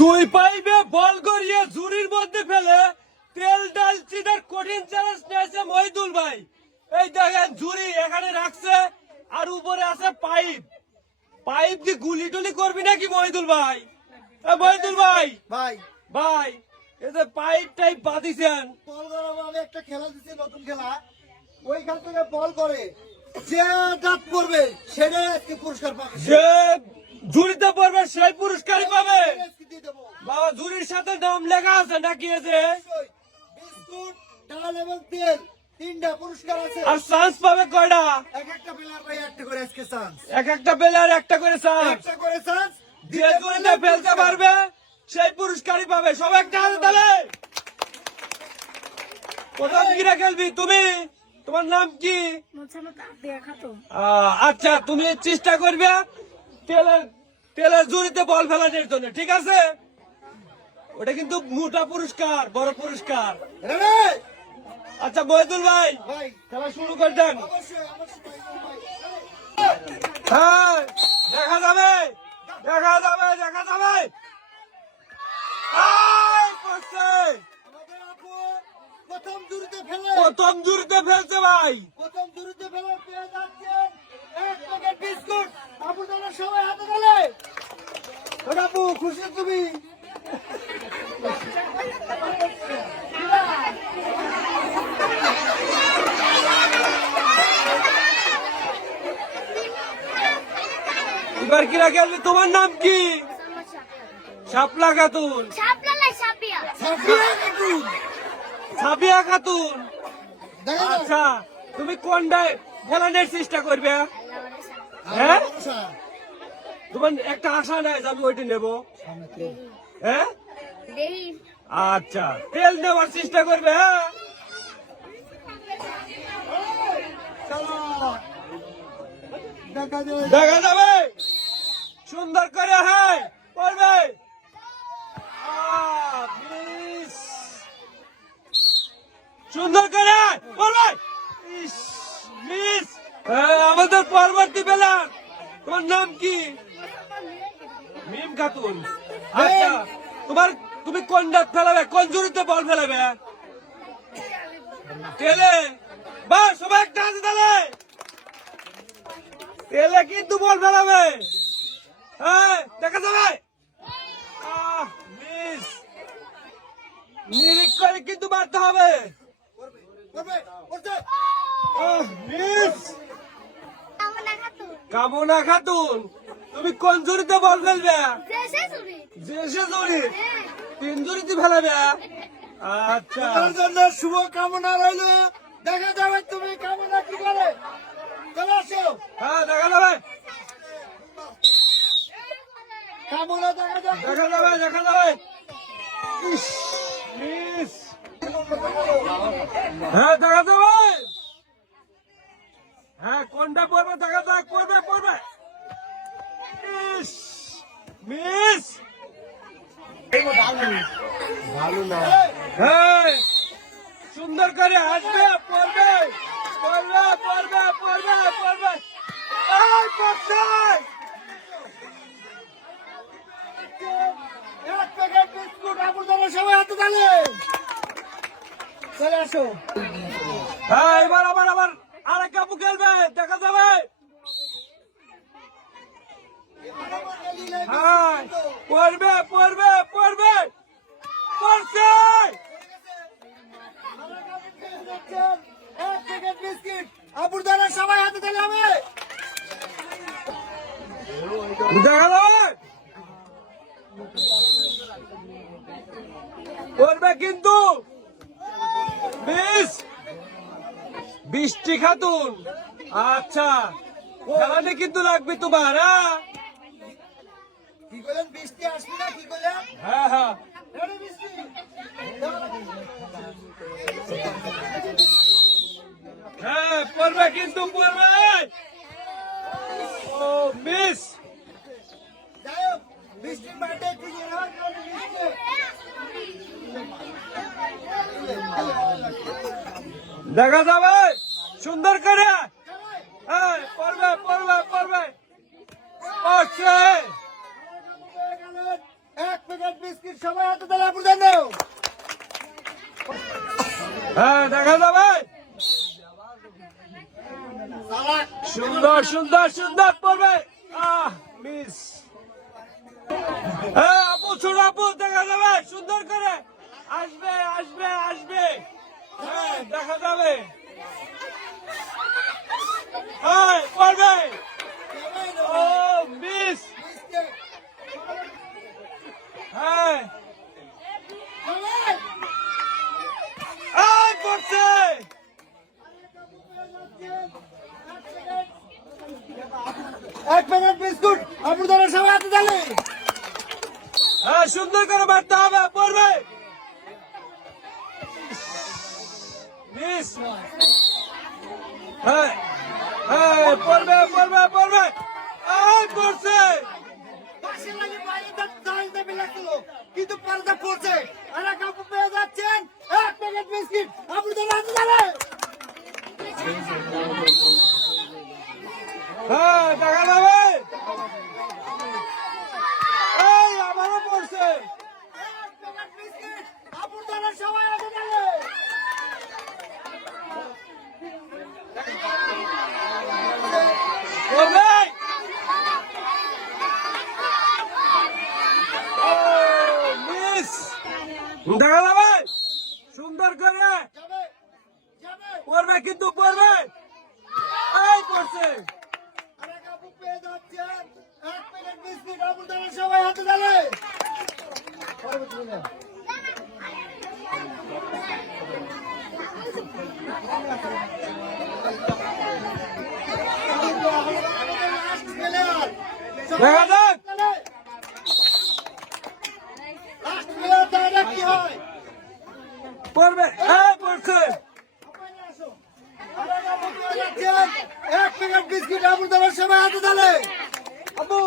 দুই পাইপে বল করিয়ে ঝুড়ির মধ্যে ফেলে তেল ডাল চিটার কঠিন চ্যালেঞ্জ নিয়েছে মহিদুল ভাই। এই দেখেন ঝুড়ি এখানে রাখছে আর উপরে আছে পাইপ। পাইপ দিয়ে গুলি টুলি করবি নাকি মহিদুল ভাই? মহিদুল ভাই ভাই ভাই এই যে পাইপ টাইপ বাঁধিছেন, বল করাবো। আমি একটা খেলা দিচ্ছি, নতুন খেলা। ওইখান থেকে বল করে যে ডাক করবে সেটা আজকে পুরস্কার পাবে। যে ঝুড়িতে পড়বে সেই পুরস্কারই পাবে। আজকে দিয়ে দেবো। বাবা ঝুড়ির সাথে নাম লেখা আছে নাকি? এই যে বিস্কুট, ডাল এবং তেল, তিনটা পুরস্কার আছে। আর চান্স পাবে কয়টা? এক একটা প্লেয়ার ভাই একটা করে আজকে চান্স। এক একটা প্লেয়ার একটা করে চান্স। একটা করে চান্স যে ঝুড়িতে ফেলতে পারবে সেই পুরস্কারই পাবে। সব একটা হাতে তালে। প্রথম কিরা খেলবি তুমি? তোমার নাম কি? আচ্ছা তুমি চেষ্টা করবে তেলের তেলের ঝুড়িতে বল ফেলানোর জন্য, ঠিক আছে? ওটা কিন্তু মোটা পুরস্কার, বড় পুরস্কার। রেডি? আচ্ছা মহিদুল ভাই ভাই খেলা শুরু করে দেন। অবশ্যই ভাই। হ্যাঁ দেখা যাবে দেখা যাবে দেখা যাবে। আয়, পড়ছে। আমাদের আপু প্রথম জুড়িতে ফেলে প্রথম ঝুড়িতে ফেলছে ভাই। প্রথম জুড়িতে ফেলে পেয়ে যাচ্ছে এক প্যাকেট বিস্কুট। আপনারা সবাই হাতে তালে। আপু খুশি তুমি? এবার কিরা খেলবি? তোমার নাম কি? শাপলা খাতুন। সাফিয়া খাতুন। সাবিয়া খাতুন। দেখা যাক। আচ্ছা তুমি কোনটায় ফেলানোর চেষ্টা করবে? হ্যাঁ তোমার একটা আশা নাই যে আমি ওইটা নেবো? হ্যাঁ আচ্ছা তেল নেওয়ার চেষ্টা করবে। হ্যাঁ দেখা যাবে। দেখা যাবে সুন্দর করে। হ্যাঁ পড়বে। মিস। সুন্দর করে পড়বে। ইস, মিস। আমাদের পরবর্তী প্লেয়ার তোমার নাম কি? মিম খাতুন। আচ্ছা তুমি কোন ডাক ফেলাবে? কোন জুড়িতে বল ফেলাবে? তেলে। বা সবাই একটা হাতে তালে। তেলে কিন্তু বল ফেলাবে। হ্যাঁ দেখা যাবে। মিস। নিরিখ করে কিন্তু মারতে হবে। করবে করছে। মিস। কামনা খাতুন তুমি কোন জুড়িতে বল ফেলবে? জেসে জুড়ি। তিন জুড়িতে ফেলাবে। আচ্ছা তোমার জন্য শুভ কামনা রইল। দেখা যাবে তুমি কামনা কি করে। চলে আসো। হ্যাঁ দেখা যাবে কামনা দেখা যাবে। দেখা যাবে দেখা যাবে। ইস, মিস। হ্যাঁ দেখা যাবে। হ্যাঁ কোনটা পড়বে দেখা যাক। পড়বে পড়বে। ইস, মিস। ভালো না। হ্যাঁ সুন্দর করে আসবে। পড়বে পড়বে পড়বে পড়বে পড়বে। এই পড়ছে। এক প্যাকেট বিস্কুট আপনারা সবাই হাতে তালে। চলে আসো। হ্যাঁ এবার আবার আবার আরেক কাপু খেলবে। দেখা যাবে। হ্যাঁ পড়বে পড়বে পড়বে পড়ছে। এক প্যাকেট বিস্কিট আপনারা সবাই হাতে তালে হবে। দেখা যাবে। পড়বে কিন্তু। বৃষ্টি খাতুন। আচ্ছা খেলাতে কিন্তু লাগবে তোমার। কি করলেন? বৃষ্টি আসবে না কি করলেন? হ্যাঁ হ্যাঁ রেডি বৃষ্টি? হ্যাঁ পড়বে কিন্তু পড়বে। ও মিস। যাই হোক, বৃষ্টির মাঠে একটু জোর হয়, কারণ বৃষ্টি। দেখা যাবে সুন্দর করে। হ্যাঁ পড়বে পড়বে পড়বে পড়ছে। এক প্যাকেট বিস্কিট সবাই হাতে তালে আপুর জন্য। হ্যাঁ দেখা যাবে। সুন্দর সুন্দর সুন্দর পড়বে। মিস। হ্যাঁ আপু ছোট আপু দেখা যাবে সুন্দর করে আসবে আসবে আসবে। হ্যাঁ দেখা যাবে। হ্যাঁ পড়বে। ও মিস। হ্যাঁ পড়ছে। এক প্যাকেট বিস্কুট আপুর জন্য সবাই হাতে তালে। হ্যাঁ সুন্দর করে মারতে হবে পড়বে। মিস। হ্যাঁ হ্যাঁ পড়বে পড়বে পড়বে। পড়ছে। পাশে লাগে বাইরে দাঁড়িয়ে লাগছিল কিন্তু পর্দা পড়ছে। আর এক আপু পেয়ে যাচ্ছেন এক প্যাকেট বিস্কিট আপুর জন্য হাতে তালে। হ্যাঁ দেখা যাবে। এই আমারও পড়ছে। এক প্যাকেট বিস্কিট আপুর জন্য সবাই হাতে তালে। পড়বে। মিস। দেখা যাবে সুন্দর করে যাবে যাবে। পড়বে কিন্তু পড়বে। এই পড়ছে। আর এক আপু পেয়ে যাচ্ছেন এক প্যাকেট বিস্কিট আপুর জন্য সবাই হাতে তালে। দেখা যাক। কি হয় পড়বে। পড়ছে। এক প্যাকেট বিস্কিট আপুর জন্য সবাই হাতে তালে। আপু